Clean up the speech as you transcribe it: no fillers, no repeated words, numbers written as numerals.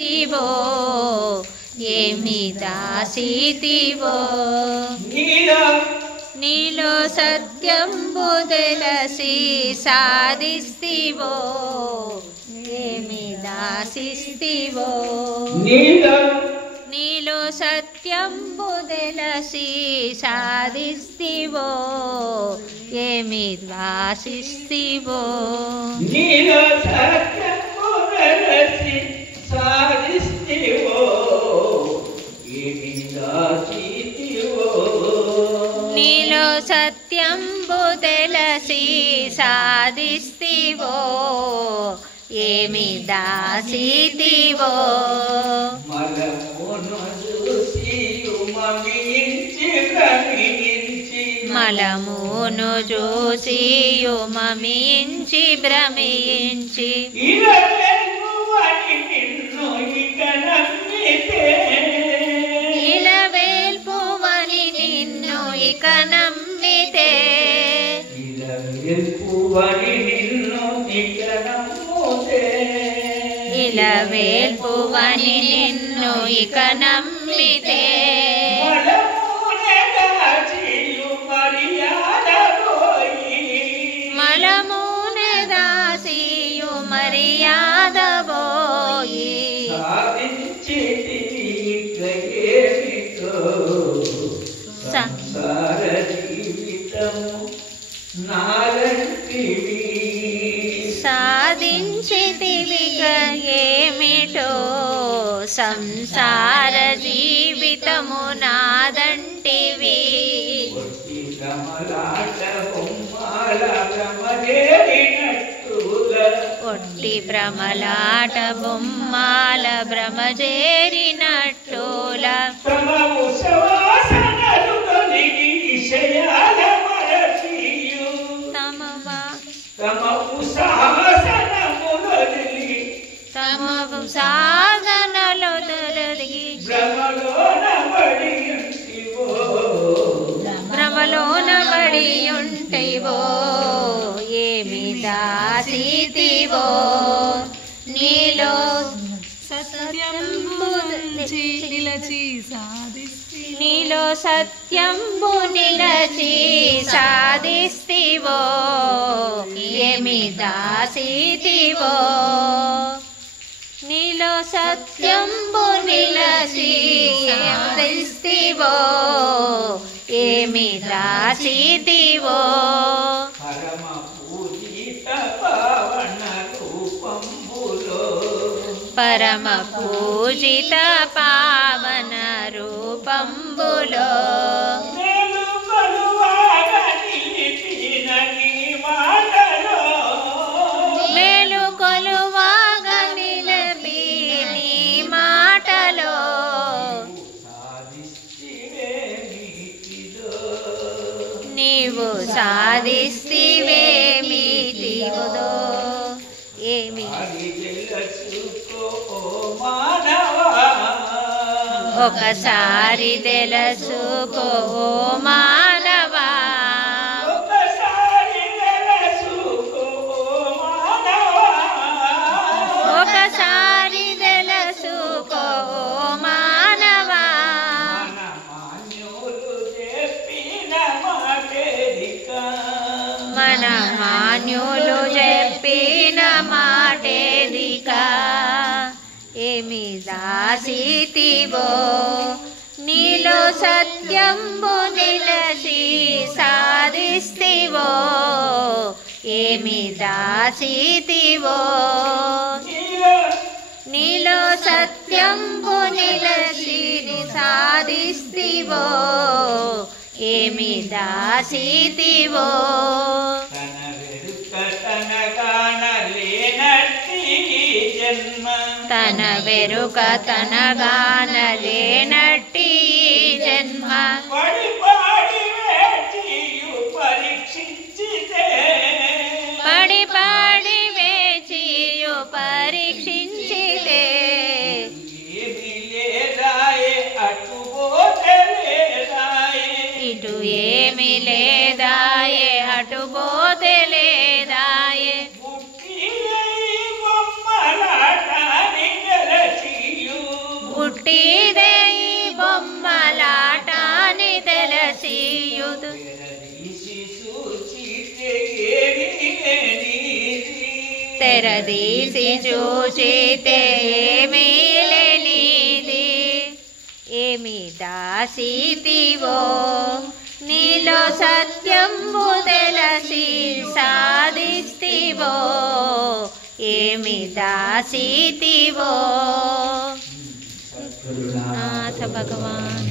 శివో ఏమి దాసితివో నీలో సత్యంబు తెలిసి సాధిస్తివో ఏమి దాసిస్తివో నీలో సత్యంబు తెలిసి సాధిస్తివో ఏమి దాసిస్తివో నీలో సత్యంబు తెలిసి సాధిస్తివో ఏమి దాసిస్తివో నీలో సత్యంబు తెలిసి సాధిస్తివో ఏమి దాసితివో మలమును చూసి మమించి భ్రమించి ఇలవేల్పువని నిన్ను ఇక నమ్మితే ఇలవేల్పువని నిన్ను ఇక నమ్మితే మలమునే దాసియు మర్యాద పోయి సాధించితివిగ ఏమిటో సంసార జీవితము నాదంటివి ఒట్టి భ్రమలాట బొమ్మాల భ్రమజేరినట్టుల తమవు సాధనలో తొలగి భ్రమలోన పడి ఉంటేవో ఏమి దాసితివో నీలో నీలో సత్యంబు నిలచి సాధిస్తివో ఏమి దాసితివో నీలో సత్యంబు నిలచి సాధిస్తివో ఏమి దాసితివో పరమ పూజిత పావన రూపంబులో మేలు కొలువాగా నిలపి నీ మాటలో నీవు సాధిస్తివేమిటిదో ఏమి ఒకసారి తెలుసుకో మానవా ఒకసారి తెలుసుకో మానవా మన మాన్యులు చెప్పిన మాటేదికా ఏమి దాసితివో నీలో సత్యంబు నిలచి సాధిస్తివో ఏమి దాసితివో నీలో సత్యంబు నిలచి సాధిస్తివో ఏమి దాసితివో తన వెరుక తనగానలేనట్టి జన్మ పడి పాడి వేచియు పరీక్షించితే ఇటు ఏమి లేదాయే అటు పోతే లేదాయే ఒట్టిదే ఈ బొమ్మలాటాని తెలిసియుదు తెరదీసి చూచితే ఏమీ లేనిది ఏమి దాసితివో నీలో సత్యంబు తెలిసి సాధిస్తివో ఏమి దాసితివో నాథ భగవాన్